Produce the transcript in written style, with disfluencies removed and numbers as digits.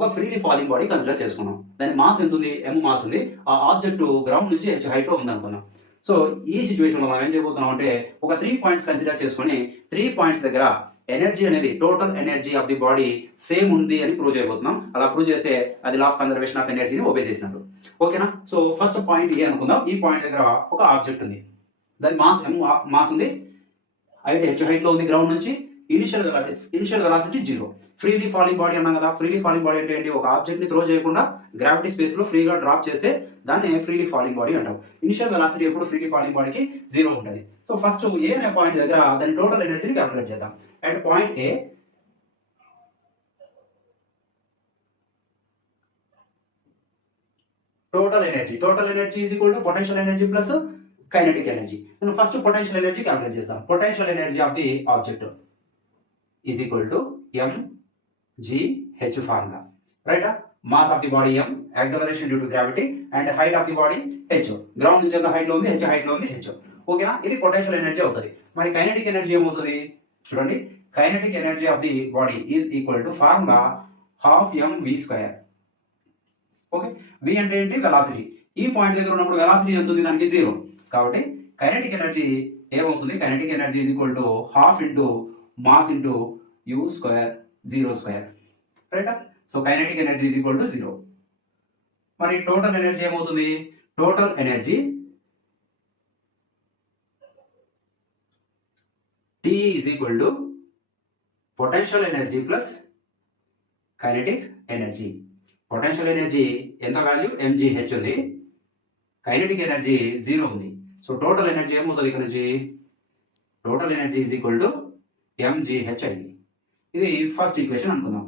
ఒక freely falling body consider చేసుకున్నాం. దాని మాస్ ఎంత ఉంది? m మాస్ ఉంది. ఆ ఆబ్జెక్ట్ గ్రౌండ్ నుంచి h హైట్ లో ఉంది అనుకున్నాం. సో ఈ సిచ్యువేషన్ లో మనం ఏం చేయబోతున్నాం అంటే ఒక 3 పాయింట్స్ కన్సిడర్ చేసుకొని 3 పాయింట్స్ దగ్గర ఎనర్జీ అనేది total energy of the body same ఉంది అని ప్రూవ్ చేయబోతున్నాం. అలా ప్రూవ్ చేస్తే అది లా ఆఫ్ కన్జర్వేషన్ ఆఫ్ ఎనర్జీని ఒబే చేసినట్టు. ఓకేనా? సో ఫస్ట్ పాయింట్ ఏ అనుకుందాం. ఈ పాయింట్ దగ్గర ఒక ఆబ్జెక్ట్ ఉంది. దాని మాస్ m మాస్ ఉంది. హైట్ h హైట్ లో ఉంది గ్రౌండ్ నుంచి. Initial velocity 0. Freely falling body అన్నాం కదా. ఫ్రీలీ ఫాలింగ్ బాడీ అంటే ఏంటి? ఒక ఆబ్జెక్ట్ ని త్రో చేయకుండా గ్రావిటీ స్పేస్ లో ఫ్రీగా డ్రాప్ చేస్తే దాన్ని ఫ్రీలీ ఫాలింగ్ బాడీ అంటాం. ఇనిషియల్ వెలాసిటీ ఎప్పుడు ఫ్రీలీ ఫాలింగ్ బాడీకి 0 ఉంటుంది. సో ఫస్ట్ ఏ అనే పాయింట్ దగ్గర దాని టోటల్ ఎనర్జీని క్యాలిక్యులేట్ చేద్దాం. At point a total energy is equal to potential energy plus kinetic energy. నేను ఫస్ట్ పొటెన్షియల్ ఎనర్జీ క్యాలిక్యులేట్ చేస్తాను. Potential energy of the object is equal to mgh formula, right? Mass of the body m, acceleration due to gravity, and height of the body h. Ground నుంచి ఎంత height లో ఉంది? h height లో ఉంది h. ఓకేనా? ఇది potential energy అవుతుంది. మరి కైనెటిక్ ఎనర్జీ ఏమవుతుంది? చూడండి, kinetic energy of the body is equal to formula ½ mv². Okay, v అంటే ఏంటి? వెలాసిటీ. ఈ పాయింట్ దగ్గర ఉన్నప్పుడు వెలాసిటీ ఎంత ఉంది? దానికి 0. కాబట్టి కైనెటిక్ ఎనర్జీ ఏమవుతుంది? Kinetic energy is equal to ½ into mass into u², 0², right? So kinetic energy is equal to 0. మరి టోటల్ ఎనర్జీ ఏమవుతుంది? Total energy T is equal to potential energy plus kinetic energy. Potential energy ఎంత value? mgh ఉంది. Kinetic energy 0 ఉంది. So total energy ఏమవుతుంది? ఇక్కడ నుంచి total energy is equal to mgh అయింది. ఇది ఫస్ట్ ఈక్వేషన్ అనుకుందాం.